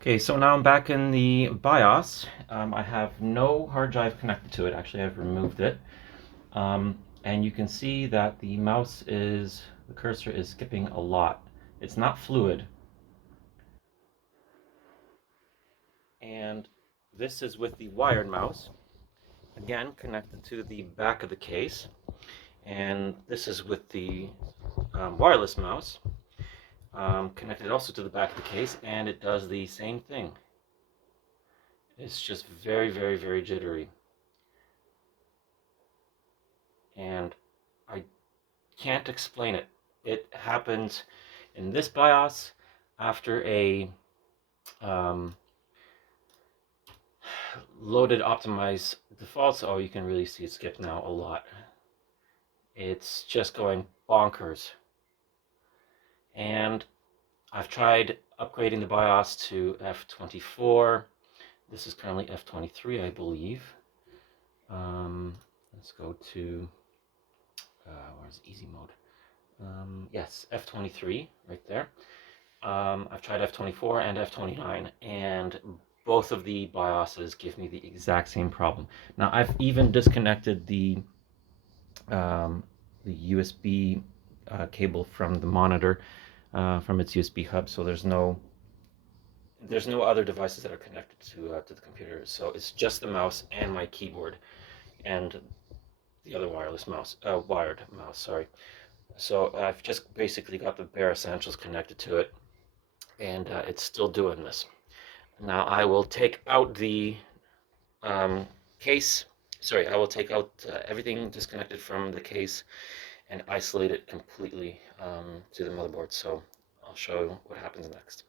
Okay, so now I'm back in the BIOS. I have no hard drive connected to it. Actually, I've removed it. And you can see that the cursor is skipping a lot. It's not fluid. And this is with the wired mouse, again, connected to the back of the case. And this is with the wireless mouse, connected also to the back of the case, and it does the same thing. It's just very, very, very jittery. And I can't explain it. It happens in this BIOS after a um, loaded optimized defaults. Oh, you can really see it skip now a lot. It's just going bonkers. And I've tried upgrading the BIOS to F24. This is currently F23, I believe. Let's go to, where's easy mode? Yes, F23 right there. I've tried F24 and F29, and both of the BIOSes give me the exact same problem. Now, I've even disconnected the USB cable from the monitor, from its USB hub, so there's no other devices that are connected to the computer. So it's just the mouse and my keyboard and the other wired mouse. Sorry. So I've just basically got the bare essentials connected to it, and it's still doing this. Now I will take out the case. Sorry, I will take out everything disconnected from the case and isolate it completely to the motherboard. So I'll show you what happens next.